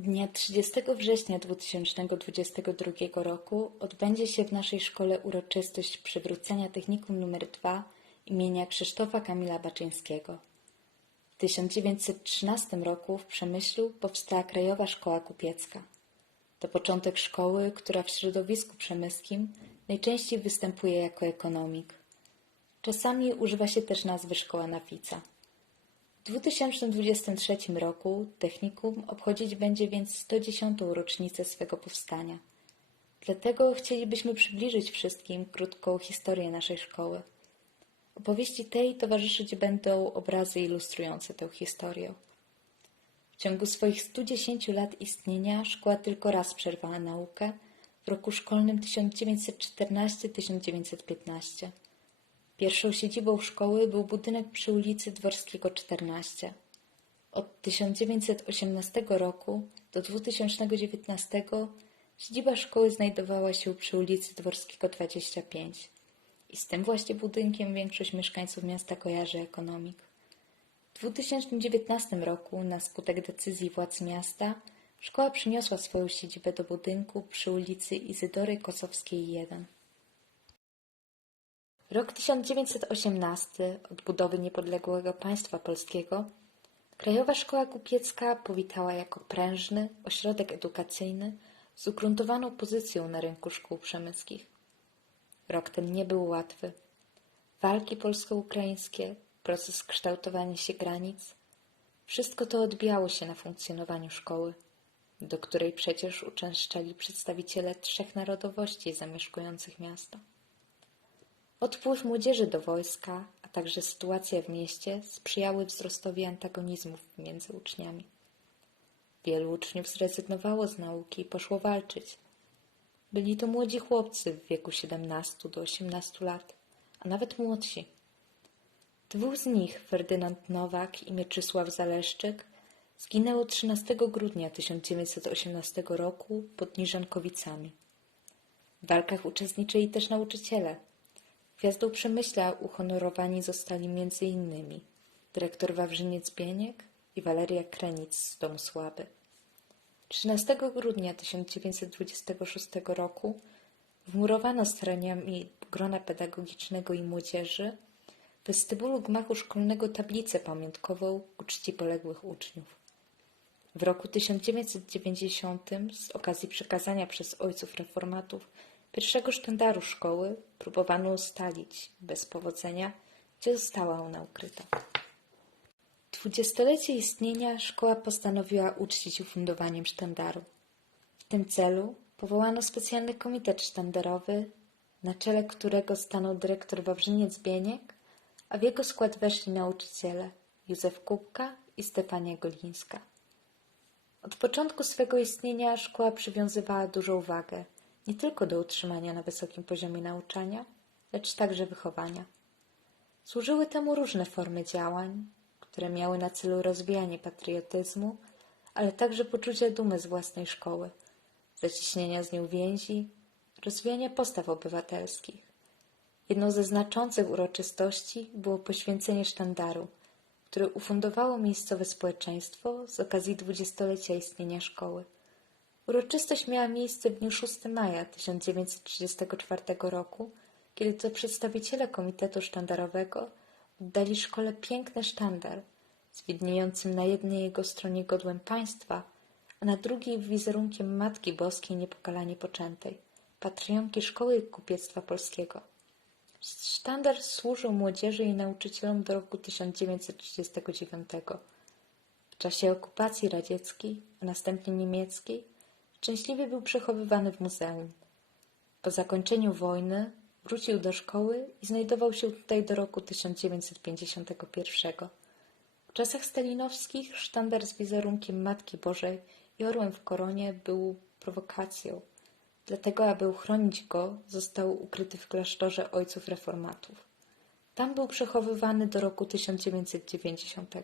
Dnia 30 września 2022 roku odbędzie się w naszej szkole uroczystość przywrócenia technikum nr 2 imienia Krzysztofa Kamila Baczyńskiego. W 1913 roku w Przemyślu powstała Krajowa Szkoła Kupiecka. To początek szkoły, która w środowisku przemyskim najczęściej występuje jako ekonomik. Czasami używa się też nazwy Szkoła Nafica. W 2023 roku technikum obchodzić będzie więc 110. rocznicę swego powstania. Dlatego chcielibyśmy przybliżyć wszystkim krótką historię naszej szkoły. Opowieści tej towarzyszyć będą obrazy ilustrujące tę historię. W ciągu swoich 110 lat istnienia szkoła tylko raz przerwała naukę w roku szkolnym 1914-1915. Pierwszą siedzibą szkoły był budynek przy ulicy Dworskiego 14. Od 1918 roku do 2019 siedziba szkoły znajdowała się przy ulicy Dworskiego 25 i z tym właśnie budynkiem większość mieszkańców miasta kojarzy ekonomik. W 2019 roku na skutek decyzji władz miasta szkoła przyniosła swoją siedzibę do budynku przy ulicy Izydory Kosowskiej 1. Rok 1918, odbudowy niepodległego państwa polskiego, Krajowa Szkoła Kupiecka powitała jako prężny ośrodek edukacyjny z ugruntowaną pozycją na rynku szkół przemyckich. Rok ten nie był łatwy. Walki polsko-ukraińskie, proces kształtowania się granic, wszystko to odbijało się na funkcjonowaniu szkoły, do której przecież uczęszczali przedstawiciele trzech narodowości zamieszkujących miasto. Odpływ młodzieży do wojska, a także sytuacja w mieście sprzyjały wzrostowi antagonizmów między uczniami. Wielu uczniów zrezygnowało z nauki i poszło walczyć. Byli to młodzi chłopcy w wieku 17 do 18 lat, a nawet młodsi. Dwóch z nich, Ferdynand Nowak i Mieczysław Zaleszczyk, zginęło 13 grudnia 1918 roku pod Niżankowicami. W walkach uczestniczyli też nauczyciele – Gwiazdą Przemyśla uhonorowani zostali m.in. dyrektor Wawrzyniec-Bieniek i Waleria Krenic z Domu Słaby. 13 grudnia 1926 roku wmurowano staraniami grona pedagogicznego i młodzieży w westybulu gmachu szkolnego tablicę pamiątkową ku czci poległych uczniów. W roku 1990 z okazji przekazania przez ojców reformatów Pierwszego sztandaru szkoły próbowano ustalić, bez powodzenia, gdzie została ona ukryta. Dwudziestolecie istnienia szkoła postanowiła uczcić ufundowaniem sztandaru. W tym celu powołano specjalny komitet sztandarowy, na czele którego stanął dyrektor Wawrzyniec-Bieniek, a w jego skład weszli nauczyciele Józef Kubka i Stefania Golińska. Od początku swego istnienia szkoła przywiązywała dużą wagę – nie tylko do utrzymania na wysokim poziomie nauczania, lecz także wychowania. Służyły temu różne formy działań, które miały na celu rozwijanie patriotyzmu, ale także poczucia dumy z własnej szkoły, zacieśnienia z nią więzi, rozwijania postaw obywatelskich. Jedną ze znaczących uroczystości było poświęcenie sztandaru, które ufundowało miejscowe społeczeństwo z okazji dwudziestolecia istnienia szkoły. Uroczystość miała miejsce w dniu 6 maja 1934 roku, kiedy to przedstawiciele Komitetu Sztandarowego oddali szkole piękny sztandar z widniejącym na jednej jego stronie godłem państwa, a na drugiej wizerunkiem Matki Boskiej Niepokalanie Poczętej, patronki Szkoły Kupiectwa Polskiego. Sztandar służył młodzieży i nauczycielom do roku 1939. W czasie okupacji radzieckiej, a następnie niemieckiej, Szczęśliwie był przechowywany w muzeum. Po zakończeniu wojny wrócił do szkoły i znajdował się tutaj do roku 1951. W czasach stalinowskich sztandar z wizerunkiem Matki Bożej i orłem w koronie był prowokacją. Dlatego, aby uchronić go, został ukryty w klasztorze ojców reformatów. Tam był przechowywany do roku 1990.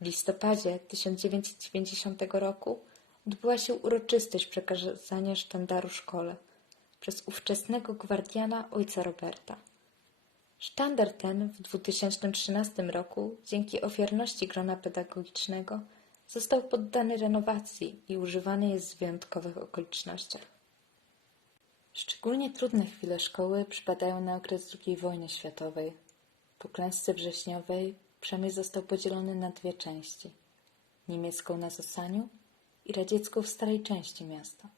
W listopadzie 1990 roku odbyła się uroczystość przekazania sztandaru szkole przez ówczesnego gwardiana ojca Roberta. Sztandar ten w 2013 roku, dzięki ofiarności grona pedagogicznego, został poddany renowacji i używany jest w wyjątkowych okolicznościach. Szczególnie trudne chwile szkoły przypadają na okres II wojny światowej. Po klęsce wrześniowej przemysł został podzielony na dwie części. Niemiecką na Zasaniu i radziecką w starej części miasta.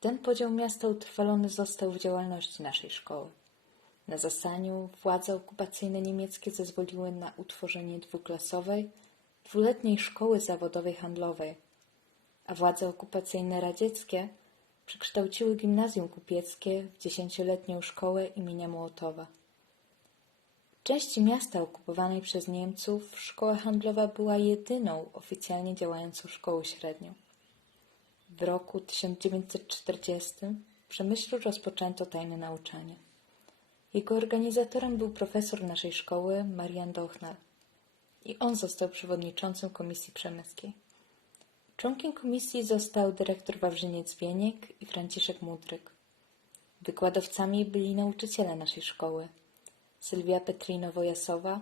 Ten podział miasta utrwalony został w działalności naszej szkoły. Na Zasaniu władze okupacyjne niemieckie zezwoliły na utworzenie dwuklasowej, dwuletniej szkoły zawodowej handlowej, a władze okupacyjne radzieckie przekształciły gimnazjum kupieckie w dziesięcioletnią szkołę imienia Mołotowa. Części miasta okupowanej przez Niemców szkoła handlowa była jedyną oficjalnie działającą szkołą średnią. W roku 1940 w Przemyślu rozpoczęto tajne nauczanie. Jego organizatorem był profesor naszej szkoły, Marian Dochnal. I on został przewodniczącym Komisji Przemyskiej. Członkiem komisji został dyrektor Wawrzyniec Wieniek i Franciszek Mudryk. Wykładowcami byli nauczyciele naszej szkoły. Sylwia Petrino-Wojasowa,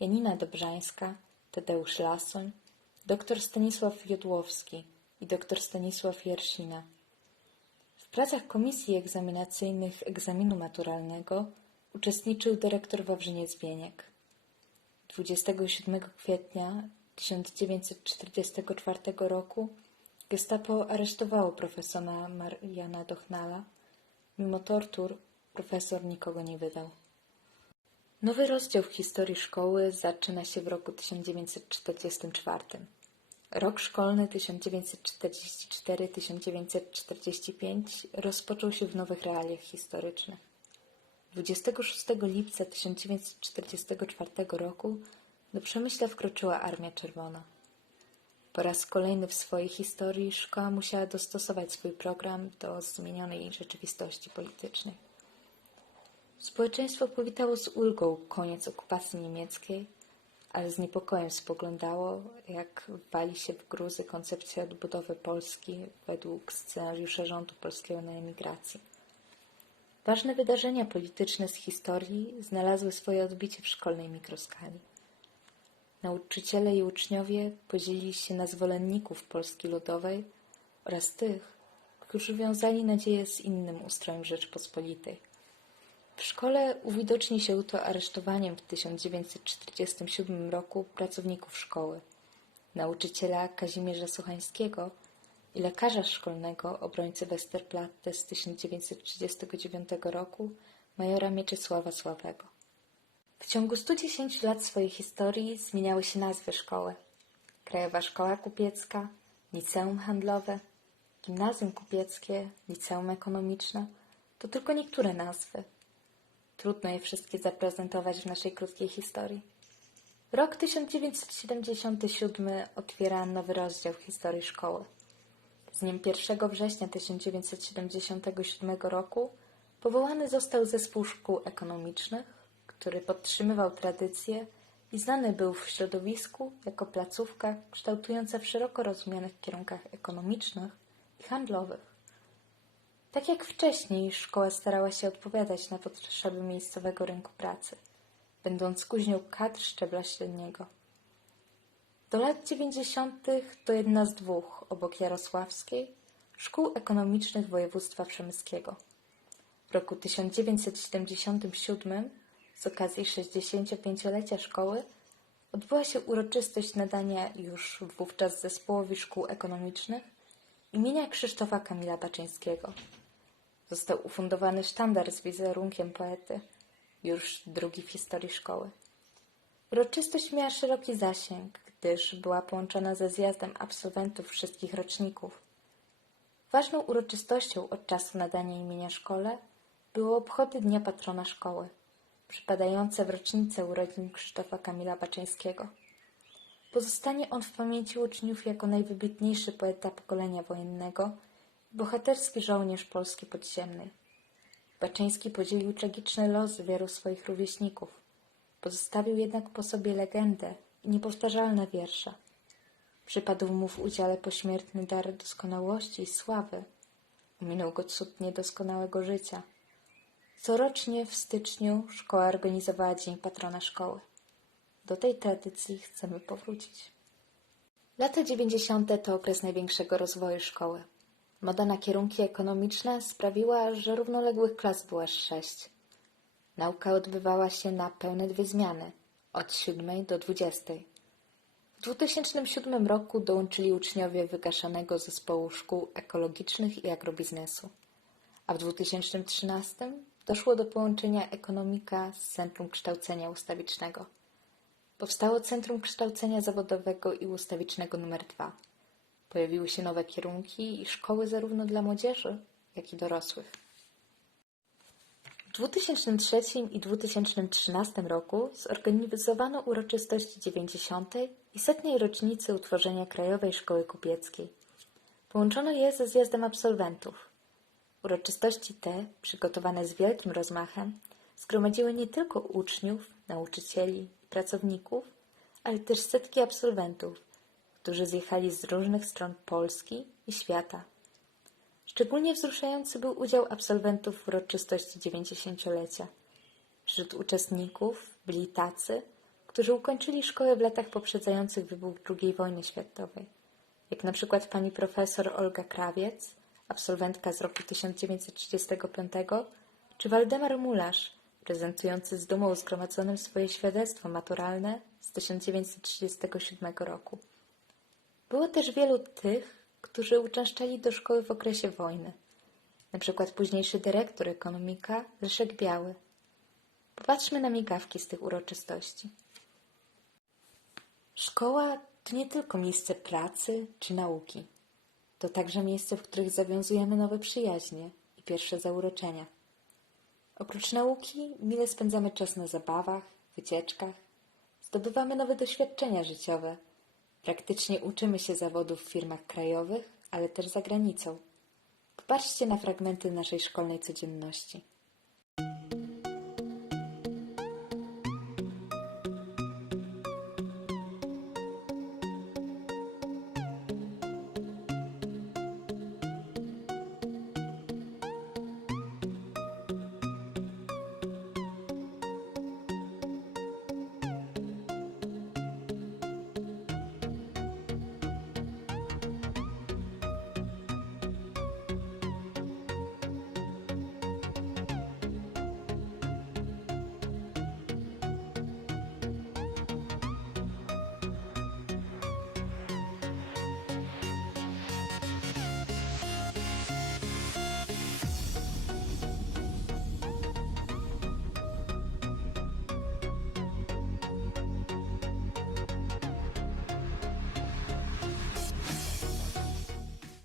Janina Dobrzańska, Tadeusz Lasoń, dr Stanisław Jodłowski i dr Stanisław Jersina. W pracach komisji egzaminacyjnych egzaminu maturalnego uczestniczył dyrektor Wawrzyniec Bieniek. 27 kwietnia 1944 roku gestapo aresztowało profesora Mariana Dochnala. Mimo tortur profesor nikogo nie wydał. Nowy rozdział w historii szkoły zaczyna się w roku 1944. Rok szkolny 1944-1945 rozpoczął się w nowych realiach historycznych. 26 lipca 1944 roku do Przemyśla wkroczyła Armia Czerwona. Po raz kolejny w swojej historii szkoła musiała dostosować swój program do zmienionej rzeczywistości politycznej. Społeczeństwo powitało z ulgą koniec okupacji niemieckiej, ale z niepokojem spoglądało, jak wali się w gruzy koncepcja odbudowy Polski według scenariusza rządu polskiego na emigracji. Ważne wydarzenia polityczne z historii znalazły swoje odbicie w szkolnej mikroskali. Nauczyciele i uczniowie podzielili się na zwolenników Polski Ludowej oraz tych, którzy wiązali nadzieję z innym ustrojem Rzeczpospolitej. W szkole uwidoczni się to aresztowaniem w 1947 roku pracowników szkoły, nauczyciela Kazimierza Sochańskiego i lekarza szkolnego obrońcy Westerplatte z 1939 roku majora Mieczysława Sławego. W ciągu 110 lat swojej historii zmieniały się nazwy szkoły. Krajowa Szkoła Kupiecka, Liceum Handlowe, Gimnazjum Kupieckie, Liceum Ekonomiczne to tylko niektóre nazwy. Trudno je wszystkie zaprezentować w naszej krótkiej historii. Rok 1977 otwiera nowy rozdział w historii szkoły. Z dniem 1 września 1977 roku powołany został zespół szkół ekonomicznych, który podtrzymywał tradycje i znany był w środowisku jako placówka kształtująca w szeroko rozumianych kierunkach ekonomicznych i handlowych. Tak jak wcześniej, szkoła starała się odpowiadać na potrzeby miejscowego rynku pracy, będąc kuźnią kadr szczebla średniego. Do lat dziewięćdziesiątych to jedna z dwóch, obok Jarosławskiej, szkół ekonomicznych województwa przemyskiego. W roku 1977 z okazji 65-lecia szkoły odbyła się uroczystość nadania już wówczas zespołowi szkół ekonomicznych imienia Krzysztofa Kamila Baczyńskiego. Został ufundowany sztandar z wizerunkiem poety, już drugi w historii szkoły. Uroczystość miała szeroki zasięg, gdyż była połączona ze zjazdem absolwentów wszystkich roczników. Ważną uroczystością od czasu nadania imienia szkole były obchody Dnia Patrona Szkoły, przypadające w rocznicę urodzin Krzysztofa Kamila Baczyńskiego. Pozostanie on w pamięci uczniów jako najwybitniejszy poeta pokolenia wojennego – Bohaterski żołnierz Polski podziemnej. Baczyński podzielił tragiczny los wielu swoich rówieśników. Pozostawił jednak po sobie legendę i niepowtarzalne wiersze. Przypadł mu w udziale pośmiertny dar doskonałości i sławy. Ominął go cud niedoskonałego życia. Corocznie w styczniu szkoła organizowała Dzień Patrona Szkoły. Do tej tradycji chcemy powrócić. Lata 90. to okres największego rozwoju szkoły. Moda na kierunki ekonomiczne sprawiła, że równoległych klas było aż sześć. Nauka odbywała się na pełne dwie zmiany, od siódmej do dwudziestej. W 2007 roku dołączyli uczniowie wygaszanego zespołu szkół ekologicznych i agrobiznesu, a w 2013 doszło do połączenia ekonomika z Centrum Kształcenia Ustawicznego. Powstało Centrum Kształcenia Zawodowego i Ustawicznego nr 2. Pojawiły się nowe kierunki i szkoły zarówno dla młodzieży, jak i dorosłych. W 2003 i 2013 roku zorganizowano uroczystości 90. i setnej rocznicy utworzenia Krajowej Szkoły Kupieckiej. Połączono je ze zjazdem absolwentów. Uroczystości te, przygotowane z wielkim rozmachem, zgromadziły nie tylko uczniów, nauczycieli i pracowników, ale też setki absolwentów, którzy zjechali z różnych stron Polski i świata. Szczególnie wzruszający był udział absolwentów w uroczystości 90-lecia. Wśród uczestników byli tacy, którzy ukończyli szkołę w latach poprzedzających wybuch II wojny światowej, jak na przykład pani profesor Olga Krawiec, absolwentka z roku 1935, czy Waldemar Mularz, prezentujący z dumą zgromadzonym swoje świadectwo maturalne z 1937 roku. Było też wielu tych, którzy uczęszczali do szkoły w okresie wojny, na przykład późniejszy dyrektor ekonomika Leszek Biały. Popatrzmy na migawki z tych uroczystości. Szkoła to nie tylko miejsce pracy czy nauki. To także miejsce, w których zawiązujemy nowe przyjaźnie i pierwsze zauroczenia. Oprócz nauki mile spędzamy czas na zabawach, wycieczkach, zdobywamy nowe doświadczenia życiowe, praktycznie uczymy się zawodów w firmach krajowych, ale też za granicą. Popatrzcie na fragmenty naszej szkolnej codzienności.